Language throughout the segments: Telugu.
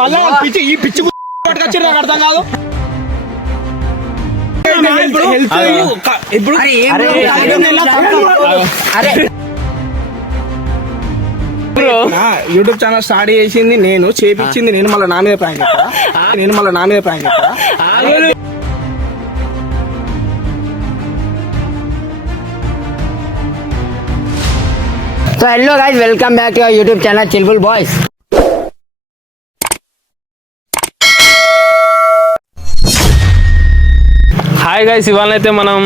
మళ్ళా పిచ్చి ఈ పిచ్చి పట్టుకొచ్చి నాకు అర్థం కాదు. యూట్యూబ్ ఛానల్ స్టార్ట్ చేసింది నేను, చేపించింది నేను, మళ్ళీ నా మీద ప్రాంక్ చెప్తారా? So hello guys, welcome back to your YouTube channel Chilbul boys. Hi guys, ఇవాళ అయితే మనం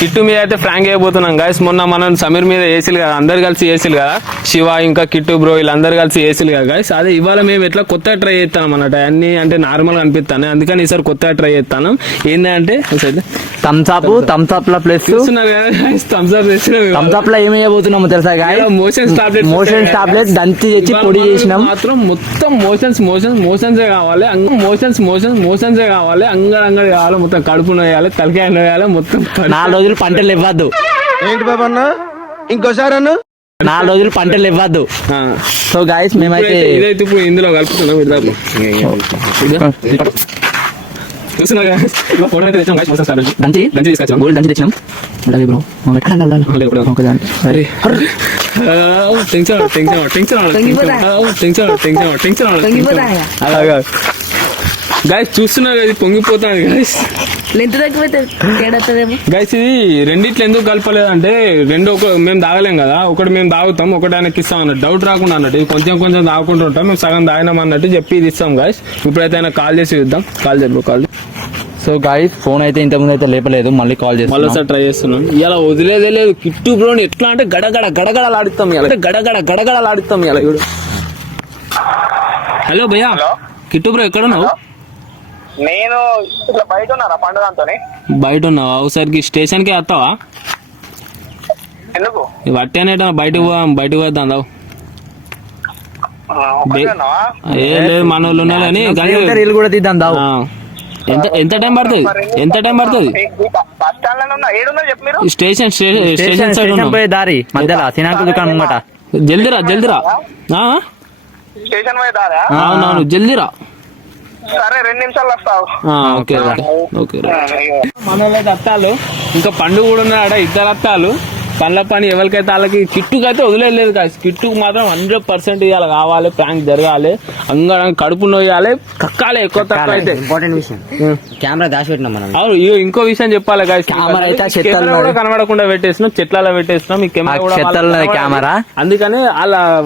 కిట్టు మీద అయితే ఫ్రాంక్ అయిపోతున్నాం గైస్. మొన్న మనం సమీర్ మీద వేసిలు కదా, అందరు కలిసి వేసిలు కదా, శివ ఇంకా కిట్టు బ్రో వీళ్ళందరూ కలిసి వేసిలు కదా గైస్. అదే ఇవాళ మేము ఎట్లా కొత్తగా ట్రై చేస్తాం అన్నట్టు, అన్ని అంటే నార్మల్గా అనిపిస్తాను, అందుకని ఈసారి కొత్తగా ట్రై చేస్తాను. ఏంటంటే థమ్స్ అప్ లో ప్లస్ థమ్స్ అప్ లో ఏమి వేయబోతున్నాము తెలుసా గాయ్? మోషన్స్ టాబ్లెట్ దంచి తెచ్చి పొడి చేసినాం. మాత్రం మొత్తం మోషన్స్ కావాలి, మోషన్స్ కావాలి, అంగడి కావాలి, మొత్తం కడుపు నొయ్యాలి, తలకాయ నొయ్యాలి, మొత్తం 4 రోజులు పంటలు ఇవ్వద్దు. ఏంటి బాబా అన్న, ఇంకోసారి అన్న 4 రోజులు పంటలు ఇవ్వద్దు. సో గాయస్ మేమైతే ఇదైతే ఇప్పుడు ఇందులో కలుపుతున్నాం. గైస్ చూస్తున్నారు కదా, పొంగిపోతాను గైస్. గైస్ ఇది రెండిట్లు ఎందుకు కలపలేదంటే, రెండు మేము తాగలేం కదా, ఒకటి మేము తాగుతాం, ఒకటి ఆయనకి ఇస్తాం అన్నట్టు, డౌట్ రాకుండా అన్నట్టు. ఇది కొంచెం తాగుకుంటూ ఉంటాం, మేము సగం తాగినాం అన్నట్టు చెప్పి ఇది ఇస్తాం గైస్. ఇప్పుడైతే ఆయన కాల్ చేసి ఇద్దాం. కాల్ చేద్దాం. సో గాయస్ ఫోన్ అయితే ఇంతకుముందు అయితే లేపలేదు, మళ్ళీ కాల్ చేసి మళ్ళీ ట్రై చేస్తున్నాం. ఇలా వదిలేదే లేదు కిట్టు బ్రోని. ఎట్లా అంటే గడగడలాడుతాం ఇలా, గడగడలాడుతాం ఇలా. ఇప్పుడు హలో భయ్యా, కిట్టు బ్రో ఎక్కడున్నావు? నేను ఇట్లా బయట ఉన్నారా పండుగతో? బయట ఉన్నావా? ఒకసారికి స్టేషన్ కి వస్తావా? ఎందుకు వట్టి అనేట బయటకు వద్దాం దావు. ఏం లేదు, మన వాళ్ళు ఉన్నా కానీ కూడా తీద్దాం దావు. ఎంత టైం పడుతుంది? స్టేషన్ సైడ్ పోయే దారి మధ్యలో సినాకు దుకాణం అన్నమాట. జల్దిరా అవునవును, జల్దిరా. సరే 2 నిమిషాలు వస్తావు. ఓకే. మనోళ్ళైతే అత్తాలు, ఇంకా పండు కూడా ఉన్నాడ, 2 అత్తాలు. పండ్ల పని ఎవరికైతే వాళ్ళకి. కిట్టుకు అయితే వదిలేదు కాదు, కిట్టుకు మాత్రం 100% ఇవాళ కావాలి, ప్రాంక్ జరగాలి, కడుపు నొయ్యాలి, కక్కాలి ఎక్కువ తక్కువ అయితే. ఇంపార్టెంట్ విషయం, కెమెరా దాచి పెట్టినాం మనం. అవును, ఇంకో విషయం చెప్పాలి గాయస్, కెమెరా కూడా కనబడకుండా పెట్టేసినాం, చెట్లలో పెట్టేసినాం ఈ కెమెరా. అందుకని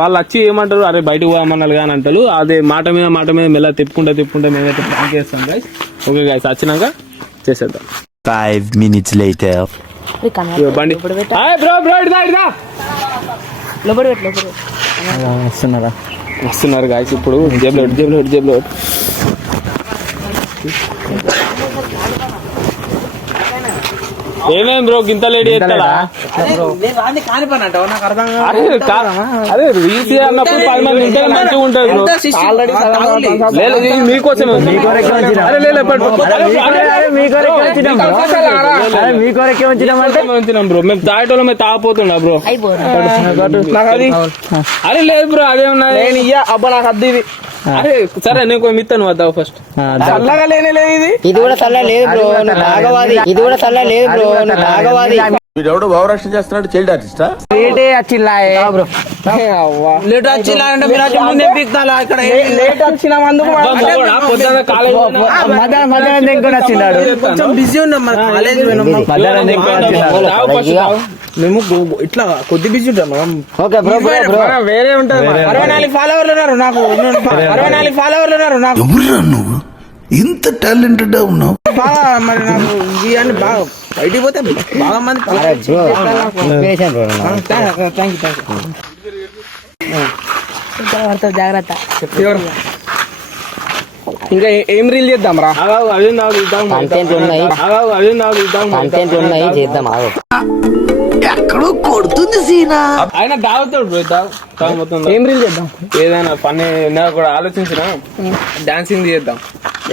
వాళ్ళు వచ్చి ఏమంటారు, అరే బయటకు పోమన్నారు కానీ అంటారు. అదే మాట మీద మెల్ల తిప్పుకుంటే మేమైతే ప్రాంక్ చేస్తాం గాయస్. ఓకే గాయస్, వచ్చినాక చేసేద్దాం. 5 minutes later. వస్తున్నారు గాయస్. ఇప్పుడు జేబులో ఏమేం బ్రో గింత లేడీ ఎత్తాలా? అదే రీల్స్ అన్నప్పుడు 10 మంది ఉంటే మంచిగా ఉంటుంది బ్రో. మీకోసం వచ్చినాం బ్రో, మేము తాగేటోళ్ళ మేము తాగపోతున్నా బ్రో. అరే లేదు బ్రో, అదేమన్నా అబ్బా నాకు అద్దు ఇది. అరే సరే నేను కొంచెం ఇస్తాను వద్దావు ఫస్ట్. చల్లగా లేని ఇది కూడా చల్ల లేదు బ్రో, తాగవాది. ఇది కూడా చల్ల లేదు బ్రో, తాగవాది. వీడెవడో భావరక్షణ చేస్తున్నాడు, చైల్డ్ ఆర్టిస్టా? లేటే వచ్చిల్లా బ్రో, లేట్ వచ్చిలా అంటే మీరు ముందే పీక్తాలా? ఇక్కడ లేట్ వచ్చిన మధ్యాహ్నం ఇంకొని వచ్చిన్నాడు. కొంచెం బిజీ ఉన్నాం, మన కాలేజ్ మధ్యాహ్నం మేము ఇట్లా కొద్ది బిజీ ఉంటాం. ఓకే బ్రో, వేరే ఉంటుంది. 64 ఫాలోవర్లు ఉన్నారు నాకు, 64 ఫాలోవర్లు ఉన్నారు నాకు. ఎవరురా నువ్వు ఇంత టాలెంటెడ్ ఉన్నావు? మరి నాకు ఇవన్నీ బాగా బయటికి పోతే బాగా మంది. జాగ్రత్త. ఇంకా ఏం రీల్ చేద్దాం రా? కంటెంట్ ఉన్నాయి చేద్దాం. ఎక్కడో కొడుతుంది సీనా. ఆయన తాగుతాడు బ్రో, మొత్తం. ఏం రీల్ చేద్దాం? ఏదైనా పని నాకు కూడా ఆలోచించిన, డాన్సింగ్ చేద్దాం.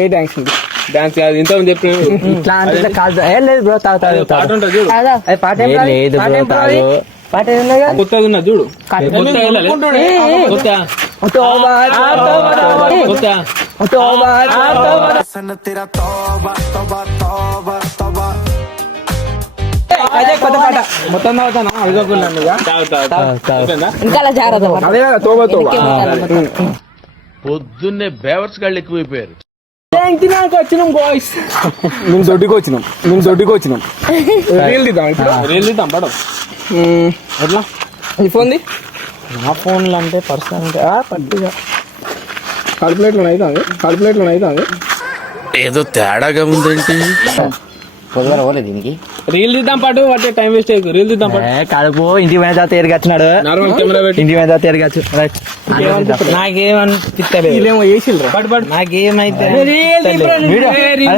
ఏ డాన్సింగ్? డాన్స్ కాదు, ఇంత చెప్పిన లేదు బ్రో, పాట ఉంటుంది చూడు. లేదు బ్రో, కొత్తది ఉన్నా చూడు, కొత్త కొత్త పాట మొత్తం తాగుతానా అడగకుండా ఇంకా జాగ్రత్త పడు. అదే కదా తోబా తోబా పొద్దున్నే బేవర్స్ గాళ్ళు ఎక్కువైపోయారు. వచ్చినాం బాయ్స్ మేము దొడ్డికి వచ్చినాం రీల్ తీద్దాం ఇప్పుడు రీల్ తీద్దాం పడం ఎట్లా ఈ ఫోన్ది నా ఫోన్లు అంటే పర్సనల్ అంటే పట్టిగా కాలిక్యులేట్లో అవుతుంది ఏదో తేడాగా ఉందేంటి? పొద్దుగా పోలేదు దీనికి రీల్ తీద్దాం పాటు వాటి టైం వేస్ట్ అయ్యి రీల్ తీద్దాం పాటు కడుపు ఇంటికి పోయిన తర్వాత ఎరగచ్చినాడు నార్మల్ కెమెరా పెట్టి ఇంటికి పోయిన తర్వాత ఎరగచ్చు నాకేమనిపిస్తలేదు వీళ్ళేమో వేసిల్రా నాకేమైతే రీల్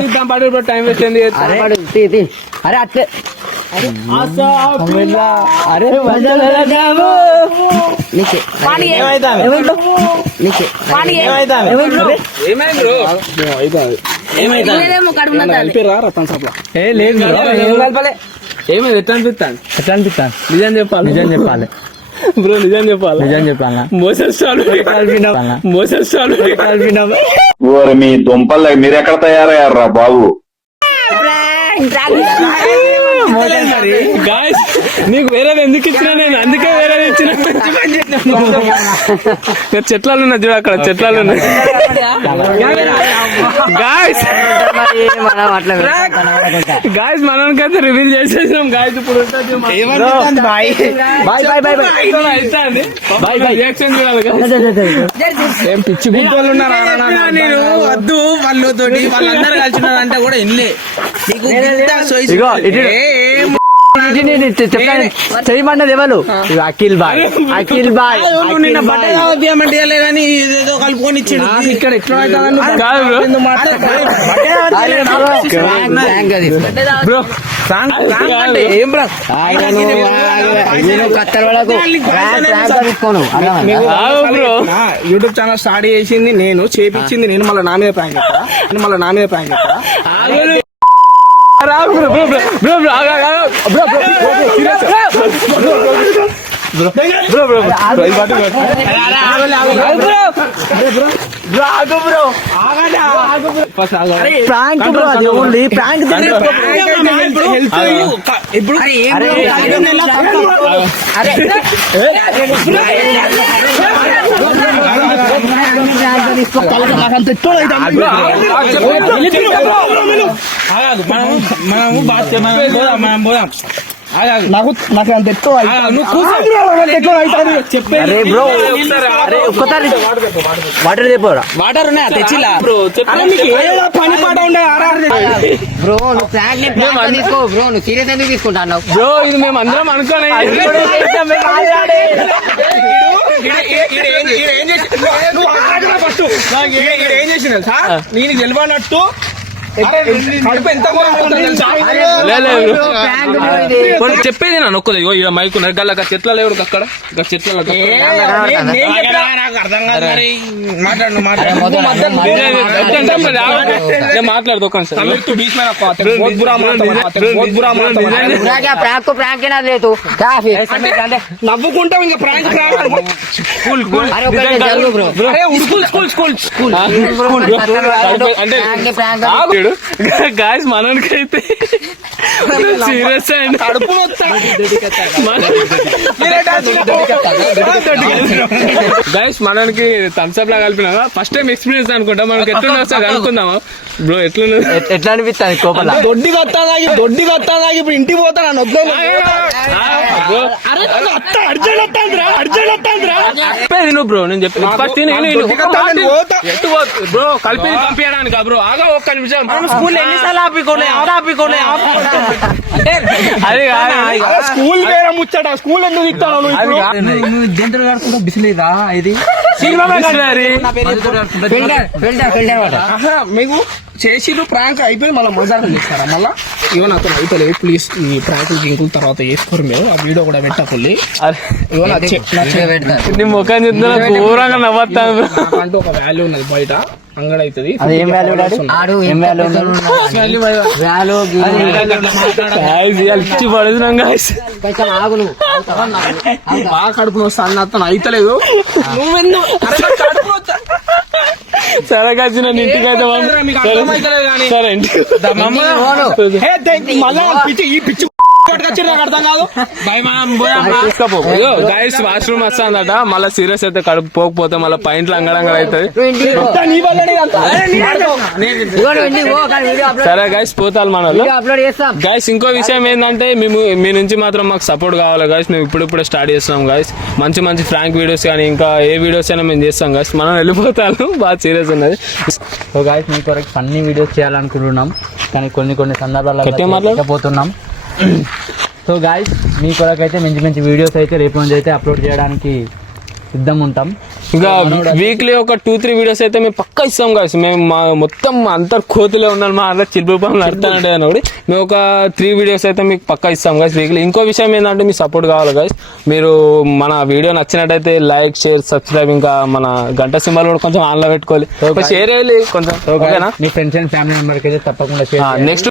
తీద్దాం పాటు ఇప్పుడు టైం వేస్ట్ అయింది అరే అట్లే అరే వాడికి ఏమైంది బ్రో ఏమేమో కడుపు నొప్పి. అయిపోయారా రతన్ సాబ్లా ఏ లేదు ఏమైంది ఎట్లా అనిపిస్తాను ఎట్లా అనిపిస్తాను నిజం చెప్పాలి బ్రో నిజం చెప్పాలా మోసేస్తాను ఓరి మీ దుంపలు మీరెక్కడ తయారయ్యారా బాబు? గాయస్ నీకు వేరేది ఎందుకు ఇచ్చినా నేను అందుకే వేరేది ఇచ్చిన చెట్లలో ఉన్నా చూడు అక్కడ చెట్లలో ఉన్నాయి గాయస్ గాయస్ మనకైతే రివీల్ చేసేసాం గాయస్ ఇప్పుడు రియాక్షన్ చూడాలి ఏం పిచ్చి గుడ్డోళ్ళు ఉన్నారా నేను వద్దు వాళ్ళతోటి వాళ్ళందరూ కలిసినారంటే కూడా ఇన్లే నీకు ఇగో ఇటు చేయమన్నది ఎవరు అఖిల్ బాయ్ నిన్న బట్ట తీయమంటే కానీ ఏదేదో కలుపుకొని ఇచ్చాడు ఇక్కడ ఎట్లా అవుతుందని కాదు బ్రో ఏం బ్రా బ్రో యూట్యూబ్ ఛానల్ స్టార్ట్ చేసింది నేను చేపించింది నేను మళ్ళీ నా మీద ప్రాంక్ చెప్తా ప్రాంక్ బ్రో అది ఓన్లీ ప్రాంక్ ఇప్పుడు మనం పోదాం నాకు అంత ఎక్కువ అరే బ్రో అరే ఒక్కసారి వాటర్ చెప్పరా వాటర్ ఉన్నాయా తెచ్చిలా పని పాట ఉండే బ్రో నువ్వు ప్రాంక్ తీసుకో బ్రో నువ్వు సీరియస్ ఎందుకు తీసుకుంటావు బ్రో ఇది మేము అందరం అనుకోని ఏం చేసిన నేను గెలవనట్టు కడుపు ఎంత చెప్పేది నా నొక్కదు ఇగో ఇక్కడ మైకు గల్ల చెట్ల లేవు అక్కడ చెట్ల నాకు అర్థం కాదు మరి మాట్లాడు మాట్లాడదు ఒక ప్రాంక్ లేదు నవ్వుకుంటాం ఇంకా ప్రాంక్ అంటే గాయస్ మనకైతే సీరియస్ అండ్ గాయస్ మనకి థమ్స్ అప్ లా కలిపినా ఫస్ట్ టైం ఎక్స్పీరియన్స్ అనుకుంటా మనకి ఎట్లా వస్తా అనుకుందామా బ్రో ఎట్లా అనిపిస్తుంది కోపల దొడ్డిగా వస్తాను ఇప్పుడు ఇంటికి పోతాను నువ్వు బ్రో నేను చెప్పి బ్రో కలిపి పంపించడానికి బ్రో ఆగా ఒక్క నిమిషం స్కూల్ ఎన్నిసార్లు ఆపికోలే అది స్కూల్ వేరే ముచ్చట స్కూల్ ఎందుకు ఇస్తాను జంతువులు కడుకుంటా బిసిలేదా ఇది మీకు చేసిరు ప్రాంక్ అయిపోయి మళ్ళీ మజాకు చేస్తారా మళ్ళీ ఇవో నాతో అయిపోలేదు ప్లీజ్ ఈ ప్రాంక్ ఇంకుల తర్వాత చేసుకోరు మీరు ఆ వీడియో కూడా పెట్టకుల్లి ఇవో నీ ముఖం చెప్తున్నా ఘోరంగా నవ్వుతాను అంటూ ఒక వాల్యూ ఉన్నది బయట అంగడి అవుతుంది అది ఏం వాల్యూ ఇచ్చి పడుతున్నాం బాగా కడుపును వస్తా అన్న అయితలేదు సరే కలిసి నన్ను ఇంటికి అయితే మీకు అర్థమైతలేదు కానీ. సరే ఇంటికి మళ్ళా ఈ పిచ్చి పట్టుకొచ్చి నాకు అర్థం కాదు గైస్ వాష్రూమ్ వస్తుందట మళ్ళీ సీరియస్ అయితే కడుపు పోకపోతే మళ్ళీ పైంట్లు అంగడంగా అవుతుంది నీ వల్లనే ఇదంతా. సరే గైస్ పోతారు మన వాళ్ళు. అప్లోడ్ చేస్తాం గైస్ ఇంకో విషయం ఏంటంటే మేము మీ నుంచి మాత్రం మాకు సపోర్ట్ కావాలి గైస్. మేము ఇప్పుడిప్పుడే స్టార్ట్ చేస్తున్నాం గైస్. మంచి మంచి ఫ్రాంక్ వీడియోస్ కానీ ఇంకా ఏ వీడియోస్ అయినా మేము చేస్తాం గైస్. మనం వెళ్ళిపోతాను బాగా సీరియస్ ఉన్నది. సో గాయస్ మీ కొరకు ఫన్నీ వీడియోస్ చేయాలనుకుంటున్నాం కానీ కొన్ని సందర్భాల్లో గట్టిగా మాట్లాడు. చేయకపోతున్నాం. సో గాయస్ మీ కొరకు అయితే మంచి మంచి వీడియోస్ అయితే రేపు నుంచి అయితే అప్లోడ్ చేయడానికి సిద్ధం ఉంటాం. ఇంకా వీక్లీ ఒక 2-3 వీడియోస్ అయితే మేము పక్కా ఇస్తాం గాయస్. మేము మా మొత్తం అంతా కోతులే ఉన్నాను మా అందరు చిల్పుల పనులు నడుతానంటే అని కూడా మేము ఒక 3 వీడియోస్ అయితే మీకు పక్కా ఇస్తాం గాయస్ వీక్లీ. ఇంకో విషయం ఏంటంటే మీ సపోర్ట్ కావాలి గాయస్. మీరు మన వీడియో నచ్చినట్టయితే లైక్ షేర్ సబ్స్క్రైబ్ ఇంకా మన గంట సింబల్ కూడా కొంచెం ఆన్లో పెట్టుకోవాలి. షేర్ చేయాలి కొంచెం ఓకేనా. మీ ఫ్రెండ్స్ అండ్ ఫ్యామిలీ మెంబర్కి అయితే తప్పకుండా షేర్ నెక్స్ట్